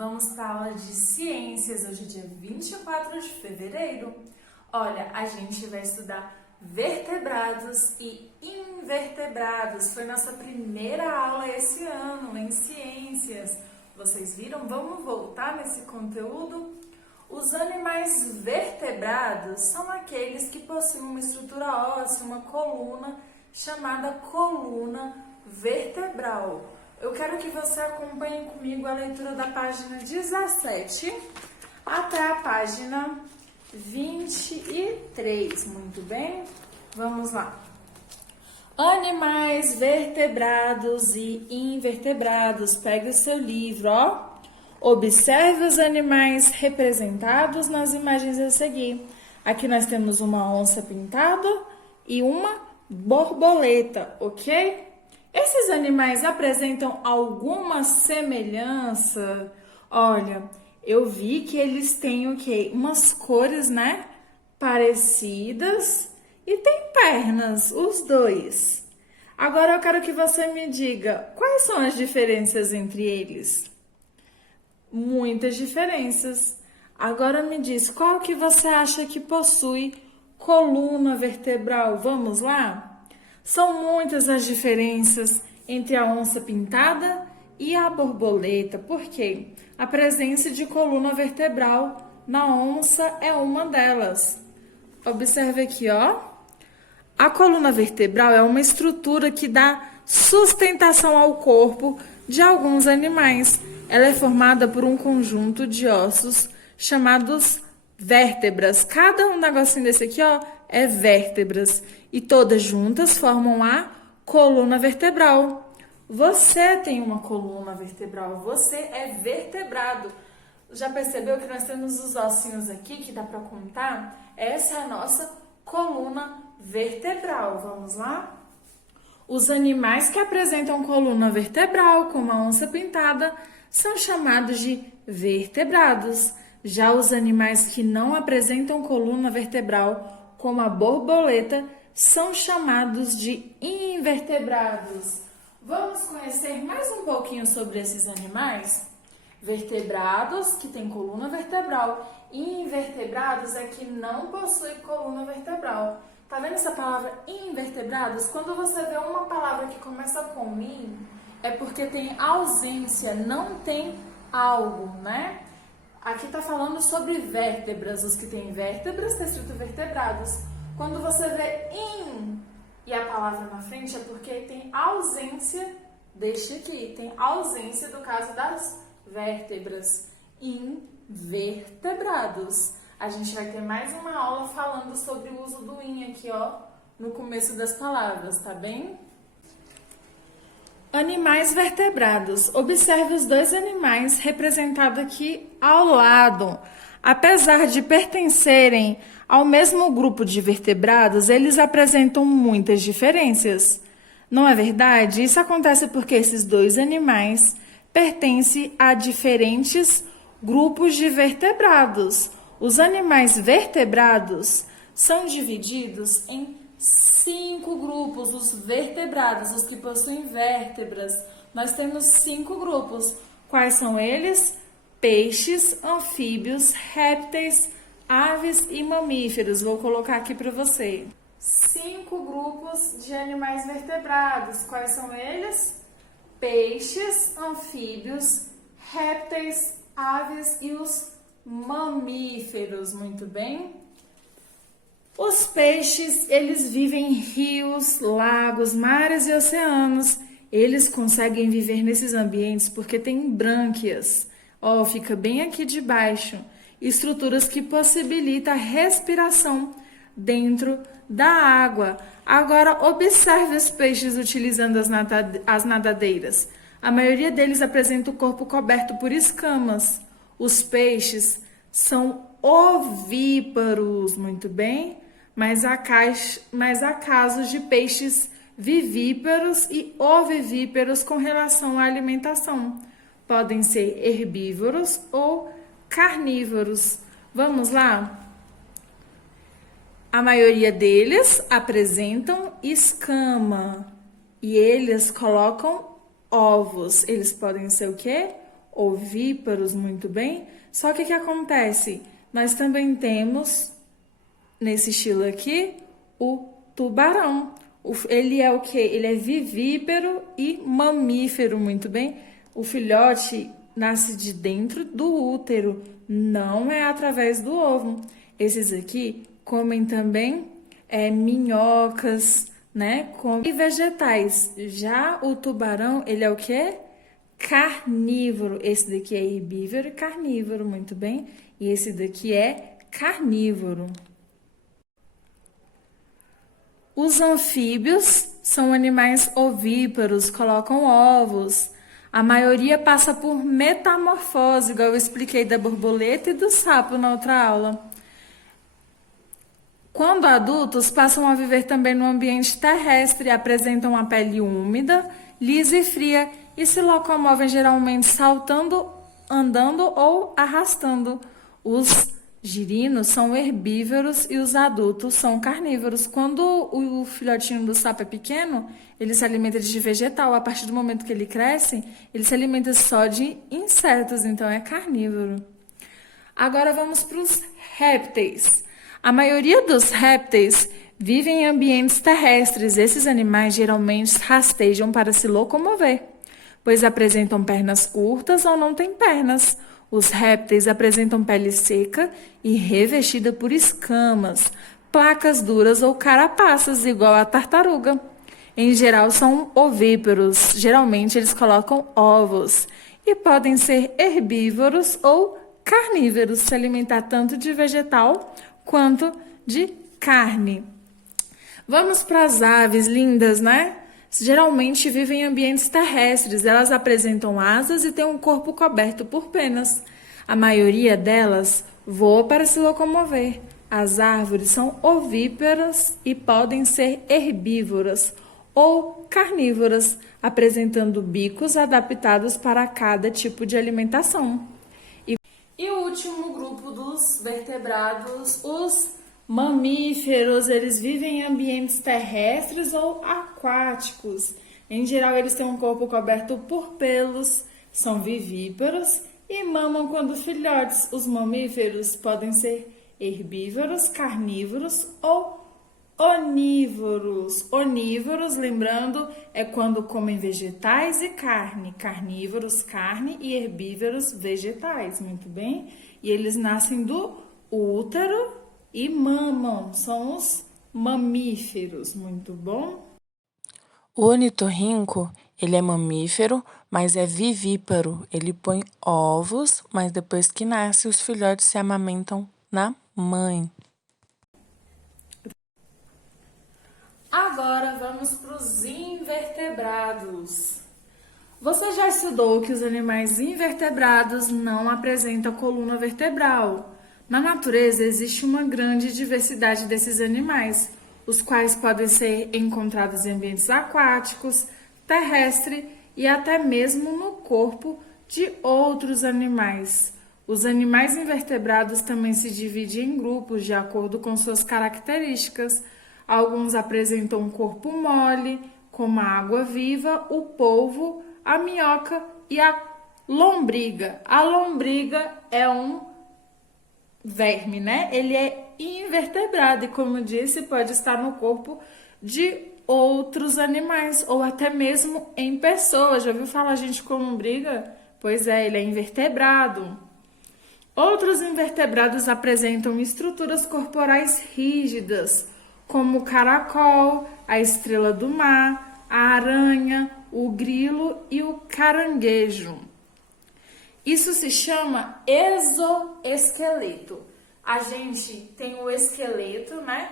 Vamos para a aula de ciências, hoje é dia 24 de fevereiro. Olha, a gente vai estudar vertebrados e invertebrados. Foi nossa primeira aula esse ano em ciências. Vocês viram? Vamos voltar nesse conteúdo? Os animais vertebrados são aqueles que possuem uma estrutura óssea, uma coluna, chamada coluna vertebral. Eu quero que você acompanhe comigo a leitura da página 17 até a página 23. Muito bem? Vamos lá. Animais vertebrados e invertebrados. Pegue o seu livro, ó. Observe os animais representados nas imagens a seguir. Aqui nós temos uma onça pintada e uma borboleta, ok? Esses animais apresentam alguma semelhança? Olha, eu vi que eles têm o quê? Umas cores, né? Parecidas e tem pernas, os dois. Agora eu quero que você me diga quais são as diferenças entre eles. Muitas diferenças. Agora me diz, qual que você acha que possui coluna vertebral? Vamos lá? São muitas as diferenças entre a onça pintada e a borboleta. Por quê? A presença de coluna vertebral na onça é uma delas. Observe aqui, ó. A coluna vertebral é uma estrutura que dá sustentação ao corpo de alguns animais. Ela é formada por um conjunto de ossos chamados vértebras. Cada um negocinho desse aqui, ó, é vértebras. E todas juntas formam a coluna vertebral. Você tem uma coluna vertebral, você é vertebrado. Já percebeu que nós temos os ossinhos aqui que dá para contar? Essa é a nossa coluna vertebral. Vamos lá? Os animais que apresentam coluna vertebral, como a onça pintada, são chamados de vertebrados. Já os animais que não apresentam coluna vertebral, como a borboleta, são chamados de invertebrados. Vamos conhecer mais um pouquinho sobre esses animais? Vertebrados, que têm coluna vertebral, e invertebrados é que não possuem coluna vertebral. Tá vendo essa palavra invertebrados? Quando você vê uma palavra que começa com in, é porque tem ausência, não tem algo, né? Aqui tá falando sobre vértebras. Os que têm vértebras está escrito vertebrados. Quando você vê in e a palavra na frente, é porque tem ausência deste aqui. Tem ausência do caso das vértebras. Invertebrados. A gente vai ter mais uma aula falando sobre o uso do in aqui, ó, no começo das palavras, tá bem? Animais vertebrados. Observe os dois animais representados aqui ao lado. Apesar de pertencerem ao mesmo grupo de vertebrados, eles apresentam muitas diferenças. Não é verdade? Isso acontece porque esses dois animais pertencem a diferentes grupos de vertebrados. Os animais vertebrados são divididos em 5 grupos, os vertebrados, os que possuem vértebras. Nós temos 5 grupos. Quais são eles? Peixes, anfíbios, répteis, aves e mamíferos. Vou colocar aqui para você. 5 grupos de animais vertebrados. Quais são eles? Peixes, anfíbios, répteis, aves e os mamíferos. Muito bem. Os peixes, eles vivem em rios, lagos, mares e oceanos. Eles conseguem viver nesses ambientes porque têm brânquias. Ó, fica bem aqui debaixo. Estruturas que possibilitam a respiração dentro da água. Agora, observe os peixes utilizando as nadadeiras. A maioria deles apresenta o corpo coberto por escamas. Os peixes são ovíparos, muito bem? Mas há casos de peixes vivíparos e ovivíparos com relação à alimentação. Podem ser herbívoros ou carnívoros. Vamos lá? A maioria deles apresentam escama e eles colocam ovos. Eles podem ser o quê? ovíparos, muito bem. Só que o que acontece? Nós também temos, nesse estilo aqui, o tubarão. Ele é o quê? Ele é vivíparo e mamífero, muito bem. O filhote nasce de dentro do útero, não é através do ovo. Esses aqui comem também minhocas, né? E vegetais. Já o tubarão, ele é o quê? Carnívoro. Esse daqui é herbívoro e carnívoro, muito bem. E esse daqui é carnívoro. Os anfíbios são animais ovíparos, colocam ovos. A maioria passa por metamorfose, igual eu expliquei da borboleta e do sapo na outra aula. Quando adultos, passam a viver também no ambiente terrestre, apresentam a pele úmida, lisa e fria e se locomovem geralmente saltando, andando ou arrastando. Os girinos são herbívoros e os adultos são carnívoros. Quando o filhotinho do sapo é pequeno, ele se alimenta de vegetal. A partir do momento que ele cresce, ele se alimenta só de insetos, então é carnívoro. Agora vamos para os répteis. A maioria dos répteis vivem em ambientes terrestres. Esses animais geralmente rastejam para se locomover, pois apresentam pernas curtas ou não têm pernas. Os répteis apresentam pele seca e revestida por escamas, placas duras ou carapaças, igual a tartaruga. Em geral, são ovíparos. Geralmente, eles colocam ovos e podem ser herbívoros ou carnívoros, se alimentar tanto de vegetal quanto de carne. Vamos para as aves lindas, né? Geralmente vivem em ambientes terrestres, elas apresentam asas e têm um corpo coberto por penas. A maioria delas voa para se locomover. As árvores são ovíparas e podem ser herbívoras ou carnívoras, apresentando bicos adaptados para cada tipo de alimentação. E o último grupo dos vertebrados, os mamíferos, eles vivem em ambientes terrestres ou aquáticos. Em geral, eles têm um corpo coberto por pelos, são vivíparos e mamam quando filhotes. Os mamíferos podem ser herbívoros, carnívoros ou onívoros. Onívoros, lembrando, é quando comem vegetais e carne. Carnívoros, carne, e herbívoros, vegetais, muito bem? E eles nascem do útero e mamam, são os mamíferos, muito bom? O ornitorrinco, ele é mamífero, mas é vivíparo. Ele põe ovos, mas depois que nasce, os filhotes se amamentam na mãe. Agora vamos para os invertebrados. Você já estudou que os animais invertebrados não apresentam coluna vertebral. Na natureza existe uma grande diversidade desses animais, os quais podem ser encontrados em ambientes aquáticos, terrestre e até mesmo no corpo de outros animais. Os animais invertebrados também se dividem em grupos de acordo com suas características. Alguns apresentam um corpo mole, como a água-viva, o polvo, a minhoca e a lombriga. A lombriga é um verme, né? Ele é invertebrado e, como disse, pode estar no corpo de outros animais ou até mesmo em pessoas. Já ouviu falar gente com lombriga? Pois é, ele é invertebrado. Outros invertebrados apresentam estruturas corporais rígidas, como o caracol, a estrela do mar, a aranha, o grilo e o caranguejo. Isso se chama exoesqueleto. A gente tem o esqueleto, né?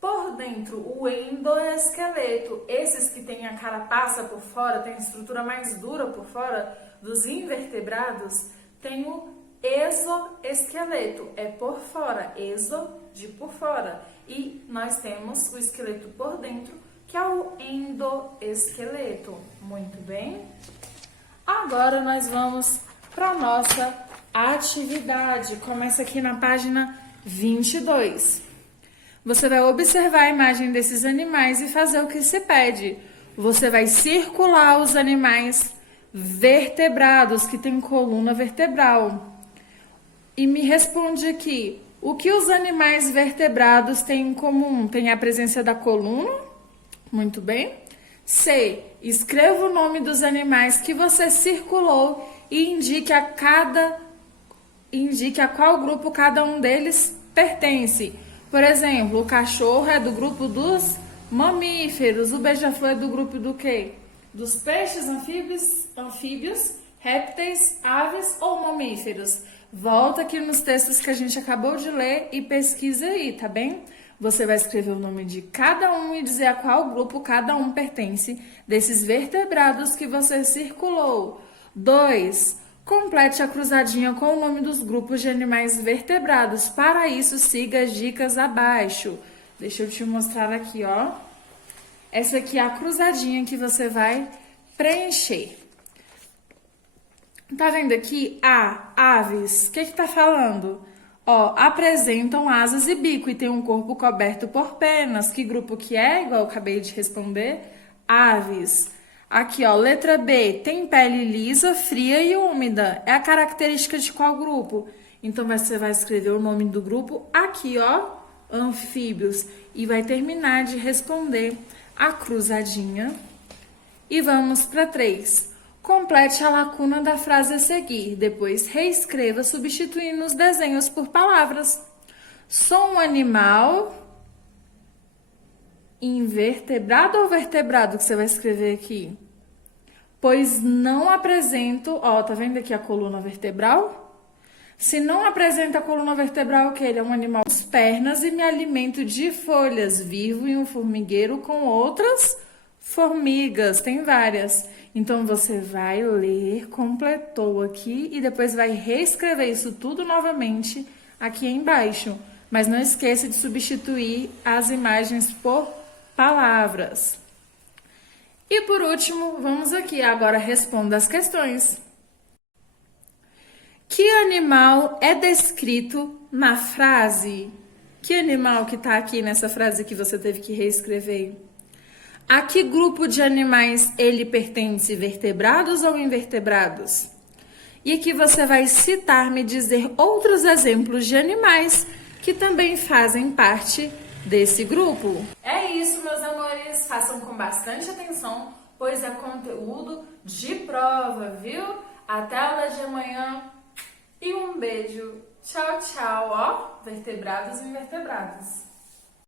Por dentro, o endoesqueleto. Esses que têm a carapaça por fora, têm a estrutura mais dura por fora, dos invertebrados, tem o exoesqueleto. É por fora, exo de por fora. E nós temos o esqueleto por dentro, que é o endoesqueleto. Muito bem? Agora nós vamos para a nossa atividade. Começa aqui na página 22. Você vai observar a imagem desses animais e fazer o que se pede. Você vai circular os animais vertebrados, que tem coluna vertebral. E me responde aqui, o que os animais vertebrados têm em comum? Tem a presença da coluna? Muito bem. C. Escreva o nome dos animais que você circulou e indique a qual grupo cada um deles pertence. Por exemplo, o cachorro é do grupo dos mamíferos, o beija-flor é do grupo do quê? Dos peixes, anfíbios, répteis, aves ou mamíferos? Volta aqui nos textos que a gente acabou de ler e pesquisa aí, tá bem? Você vai escrever o nome de cada um e dizer a qual grupo cada um pertence desses vertebrados que você circulou. 2. Complete a cruzadinha com o nome dos grupos de animais vertebrados. Para isso, siga as dicas abaixo. Deixa eu te mostrar aqui, ó. Essa aqui é a cruzadinha que você vai preencher. Tá vendo aqui? Aves. O que tá falando? Ó, apresentam asas e bico e tem um corpo coberto por penas. Que grupo que é? Igual eu acabei de responder. Aves. Aqui, ó, letra B. Tem pele lisa, fria e úmida. É a característica de qual grupo? Então, você vai escrever o nome do grupo aqui, ó. Anfíbios. E vai terminar de responder a cruzadinha. E vamos para 3. Complete a lacuna da frase a seguir. Depois reescreva substituindo os desenhos por palavras. Sou um animal invertebrado ou vertebrado que você vai escrever aqui? Pois não apresento... Ó, tá vendo aqui a coluna vertebral? Se não apresenta a coluna vertebral, que ele é um animal com pernas e me alimento de folhas. Vivo em um formigueiro com outras formigas. Tem várias. Então, você vai ler, completou aqui e depois vai reescrever isso tudo novamente aqui embaixo. Mas não esqueça de substituir as imagens por palavras. E por último, vamos aqui. Agora responda as questões. Que animal é descrito na frase? Que animal que está aqui nessa frase que você teve que reescrever? A que grupo de animais ele pertence, vertebrados ou invertebrados? E aqui você vai citar, me dizer outros exemplos de animais que também fazem parte desse grupo. É isso, meus amores. Façam com bastante atenção, pois é conteúdo de prova, viu? Até a aula de amanhã e um beijo. Tchau, tchau, ó. Vertebrados e invertebrados.